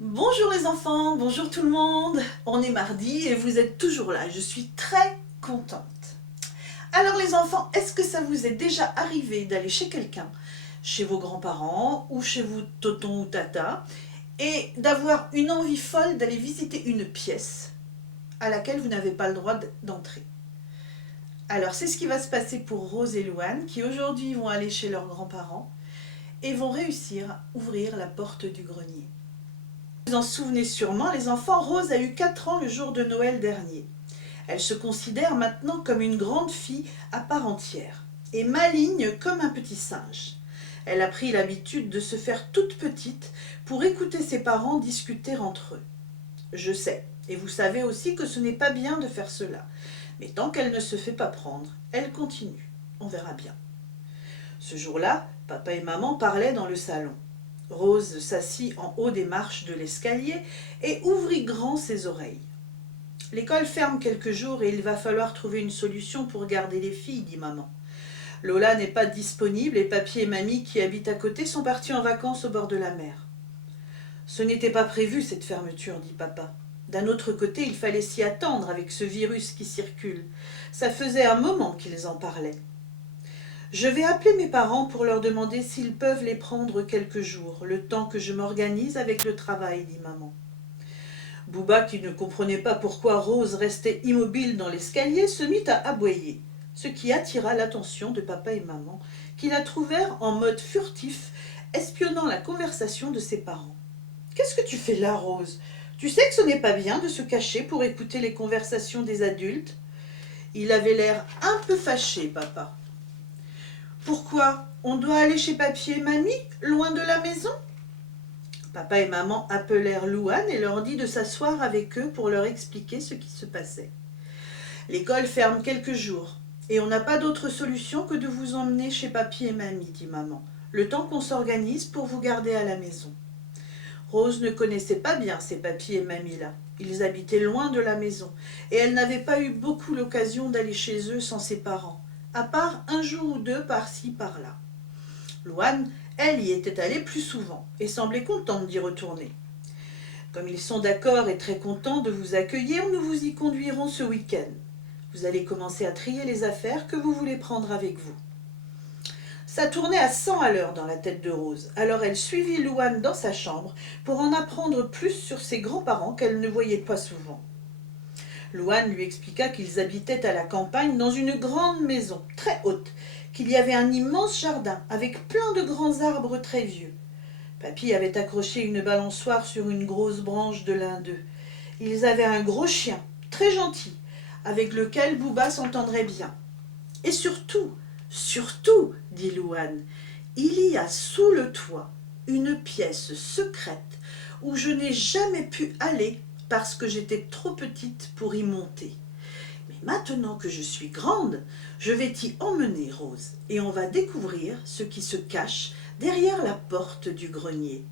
Bonjour les enfants, bonjour tout le monde. On est mardi et vous êtes toujours là. Je suis très contente. Alors les enfants, est-ce que ça vous est déjà arrivé d'aller chez quelqu'un, chez vos grands-parents ou chez vous tonton ou tata, et d'avoir une envie folle d'aller visiter une pièce à laquelle vous n'avez pas le droit d'entrer? Alors c'est ce qui va se passer pour Rose et Louane qui aujourd'hui vont aller chez leurs grands-parents et vont réussir à ouvrir la porte du grenier. Vous en souvenez sûrement, les enfants, Rose a eu 4 ans le jour de Noël dernier. Elle se considère maintenant comme une grande fille à part entière et maligne comme un petit singe. Elle a pris l'habitude de se faire toute petite pour écouter ses parents discuter entre eux. Je sais, et vous savez aussi que ce n'est pas bien de faire cela. Mais tant qu'elle ne se fait pas prendre, elle continue. On verra bien. Ce jour-là, papa et maman parlaient dans le salon. Rose s'assit en haut des marches de l'escalier et ouvrit grand ses oreilles. L'école ferme quelques jours et il va falloir trouver une solution pour garder les filles, dit maman. Lola n'est pas disponible et papy et mamie qui habitent à côté sont partis en vacances au bord de la mer. Ce n'était pas prévu cette fermeture, dit papa. D'un autre côté, il fallait s'y attendre avec ce virus qui circule. Ça faisait un moment qu'ils en parlaient. Je vais appeler mes parents pour leur demander s'ils peuvent les prendre quelques jours, le temps que je m'organise avec le travail, dit maman. Bouba, qui ne comprenait pas pourquoi Rose restait immobile dans l'escalier, se mit à aboyer, ce qui attira l'attention de papa et maman, qui la trouvèrent en mode furtif, espionnant la conversation de ses parents. « Qu'est-ce que tu fais là, Rose? Tu sais que ce n'est pas bien de se cacher pour écouter les conversations des adultes ?» Il avait l'air un peu fâché, papa. « Pourquoi? On doit aller chez papy et mamie, loin de la maison ?» Papa et maman appelèrent Louane et leur dit de s'asseoir avec eux pour leur expliquer ce qui se passait. « L'école ferme quelques jours et on n'a pas d'autre solution que de vous emmener chez papy et mamie, dit maman, le temps qu'on s'organise pour vous garder à la maison. » Rose ne connaissait pas bien ces papy et mamie-là. Ils habitaient loin de la maison et elle n'avait pas eu beaucoup l'occasion d'aller chez eux sans ses parents, à part un jour ou deux par-ci par-là. Louane, elle, y était allée plus souvent et semblait contente d'y retourner. « Comme ils sont d'accord et très contents de vous accueillir, nous vous y conduirons ce week-end. Vous allez commencer à trier les affaires que vous voulez prendre avec vous. » Ça tournait à 100 à l'heure dans la tête de Rose, alors elle suivit Louane dans sa chambre pour en apprendre plus sur ses grands-parents qu'elle ne voyait pas souvent. Louane lui expliqua qu'ils habitaient à la campagne dans une grande maison, très haute, qu'il y avait un immense jardin avec plein de grands arbres très vieux. Papy avait accroché une balançoire sur une grosse branche de l'un d'eux. Ils avaient un gros chien, très gentil, avec lequel Bouba s'entendrait bien. Et surtout, dit Louane, il y a sous le toit une pièce secrète où je n'ai jamais pu aller parce que j'étais trop petite pour y monter. Mais maintenant que je suis grande, je vais t'y emmener, Rose, et on va découvrir ce qui se cache derrière la porte du grenier.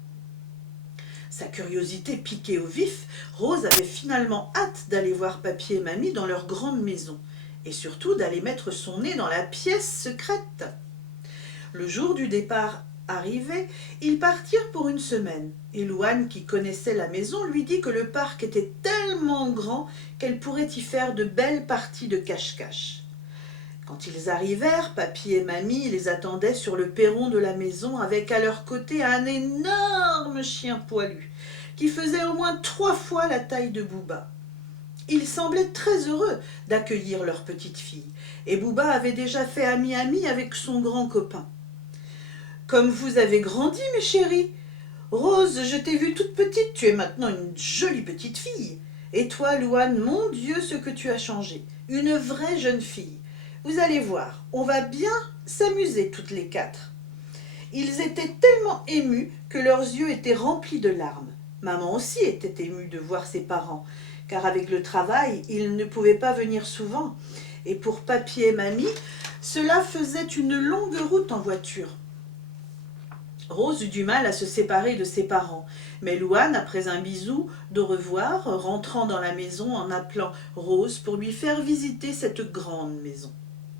Sa curiosité piquée au vif, Rose avait finalement hâte d'aller voir papy et mamie dans leur grande maison, et surtout d'aller mettre son nez dans la pièce secrète. Le jour du départ arrivé, ils partirent pour une semaine, et Louane, qui connaissait la maison, lui dit que le parc était tellement grand qu'elle pourrait y faire de belles parties de cache-cache. Quand ils arrivèrent, papy et mamie les attendaient sur le perron de la maison avec à leur côté un énorme chien poilu, qui faisait au moins 3 fois la taille de Bouba. Ils semblaient très heureux d'accueillir leur petite fille, et Bouba avait déjà fait ami-ami avec son grand copain. « Comme vous avez grandi, mes chéris. Rose, je t'ai vue toute petite, tu es maintenant une jolie petite fille. Et toi, Louane, mon Dieu, ce que tu as changé. Une vraie jeune fille. Vous allez voir, on va bien s'amuser toutes les 4. » Ils étaient tellement émus que leurs yeux étaient remplis de larmes. Maman aussi était émue de voir ses parents, car avec le travail, ils ne pouvaient pas venir souvent. Et pour papy et mamie, cela faisait une longue route en voiture. Rose eut du mal à se séparer de ses parents, mais Louane, après un bisou d'au revoir, rentrant dans la maison en appelant Rose pour lui faire visiter cette grande maison.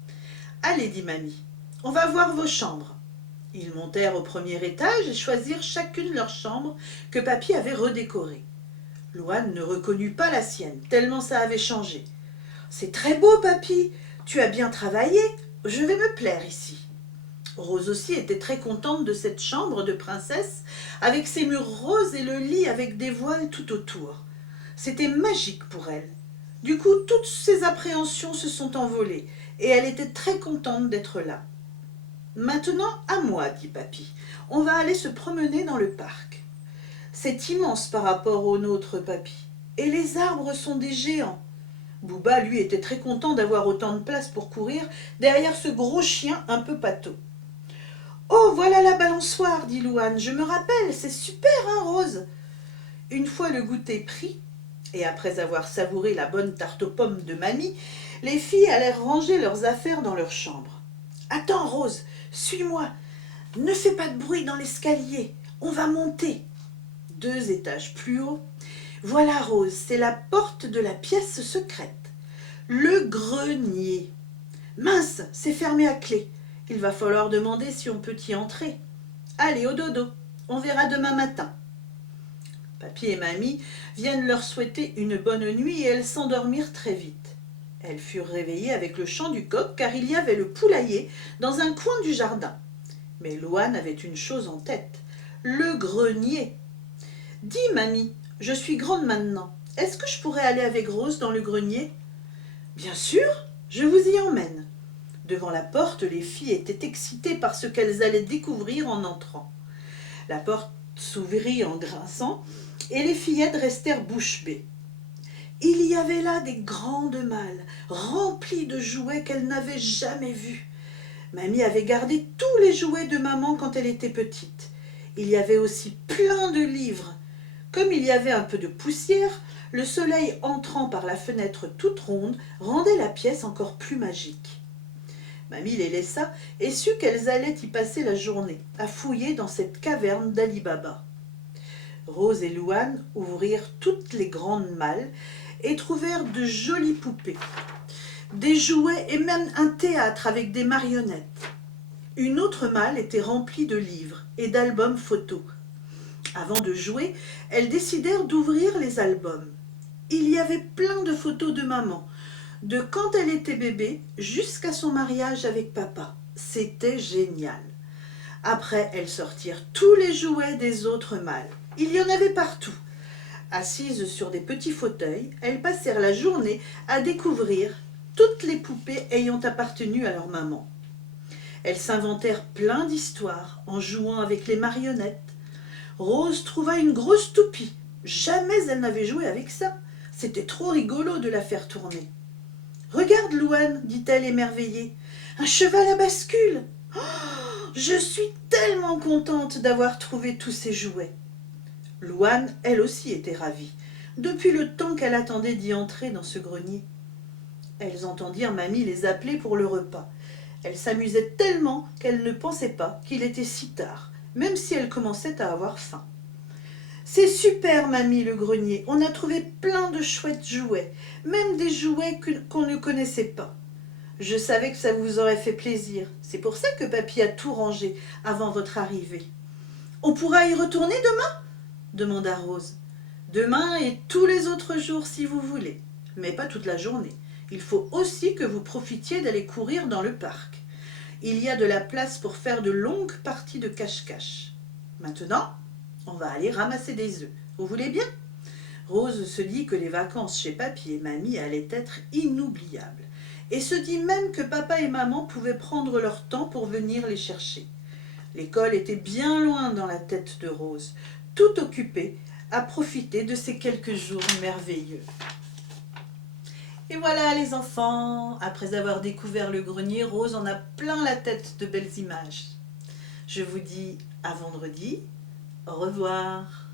« Allez, dit mamie, on va voir vos chambres. » Ils montèrent au premier étage et choisirent chacune leur chambre que Papy avait redécorée. Louane ne reconnut pas la sienne, tellement ça avait changé. « C'est très beau, Papy, tu as bien travaillé, je vais me plaire ici. » Rose aussi était très contente de cette chambre de princesse, avec ses murs roses et le lit avec des voiles tout autour. C'était magique pour elle. Du coup, toutes ses appréhensions se sont envolées, et elle était très contente d'être là. « Maintenant, à moi, dit Papy. On va aller se promener dans le parc. C'est immense par rapport au nôtre, Papy. Et les arbres sont des géants. » Bouba, lui, était très content d'avoir autant de place pour courir derrière ce gros chien un peu pâteau. « Oh, voilà la balançoire, dit Louane. Je me rappelle, c'est super, hein, Rose ?» Une fois le goûter pris, et après avoir savouré la bonne tarte aux pommes de mamie, les filles allèrent ranger leurs affaires dans leur chambre. « Attends, Rose, suis-moi. Ne fais pas de bruit dans l'escalier. On va monter. » 2 étages plus haut. « Voilà, Rose, c'est la porte de la pièce secrète. Le grenier. Mince, c'est fermé à clé. Il va falloir demander si on peut y entrer. Allez, au dodo, on verra demain matin. » Papy et Mamie viennent leur souhaiter une bonne nuit et elles s'endormirent très vite. Elles furent réveillées avec le chant du coq car il y avait le poulailler dans un coin du jardin. Mais Louane avait une chose en tête, le grenier. « Dis, Mamie, je suis grande maintenant. Est-ce que je pourrais aller avec Rose dans le grenier ?»« Bien sûr, je vous y emmène. » Devant la porte, les filles étaient excitées par ce qu'elles allaient découvrir en entrant. La porte s'ouvrit en grinçant et les fillettes restèrent bouche bée. Il y avait là des grandes malles remplies de jouets qu'elles n'avaient jamais vus. Mamie avait gardé tous les jouets de maman quand elle était petite. Il y avait aussi plein de livres. Comme il y avait un peu de poussière, le soleil entrant par la fenêtre toute ronde rendait la pièce encore plus magique. Mamie les laissa et sut qu'elles allaient y passer la journée, à fouiller dans cette caverne d'Ali Baba. Rose et Louane ouvrirent toutes les grandes malles et trouvèrent de jolies poupées, des jouets et même un théâtre avec des marionnettes. Une autre malle était remplie de livres et d'albums photos. Avant de jouer, elles décidèrent d'ouvrir les albums. Il y avait plein de photos de maman, de quand elle était bébé jusqu'à son mariage avec papa. C'était génial. Après, elles sortirent tous les jouets des autres malles. Il y en avait partout. Assises sur des petits fauteuils, elles passèrent la journée à découvrir toutes les poupées ayant appartenu à leur maman. Elles s'inventèrent plein d'histoires en jouant avec les marionnettes. Rose trouva une grosse toupie. Jamais elle n'avait joué avec ça. C'était trop rigolo de la faire tourner. « Regarde, Louane, dit-elle émerveillée, un cheval à bascule. Oh, je suis tellement contente d'avoir trouvé tous ces jouets. » Louane, elle aussi, était ravie, depuis le temps qu'elle attendait d'y entrer dans ce grenier. Elles entendirent Mamie les appeler pour le repas. Elles s'amusaient tellement qu'elles ne pensaient pas qu'il était si tard, même si elles commençaient à avoir faim. « C'est super, Mamie, le grenier. On a trouvé plein de chouettes jouets, même des jouets qu'on ne connaissait pas. Je savais que ça vous aurait fait plaisir. C'est pour ça que Papy a tout rangé avant votre arrivée. »« On pourra y retourner demain ?» demanda Rose. « Demain et tous les autres jours si vous voulez, mais pas toute la journée. Il faut aussi que vous profitiez d'aller courir dans le parc. Il y a de la place pour faire de longues parties de cache-cache. Maintenant, on va aller ramasser des œufs. Vous voulez bien ?» Rose se dit que les vacances chez Papy et Mamie allaient être inoubliables, et se dit même que papa et maman pouvaient prendre leur temps pour venir les chercher. L'école était bien loin dans la tête de Rose, tout occupée à profiter de ces quelques jours merveilleux. Et voilà les enfants, après avoir découvert le grenier, Rose en a plein la tête de belles images. Je vous dis à vendredi, au revoir.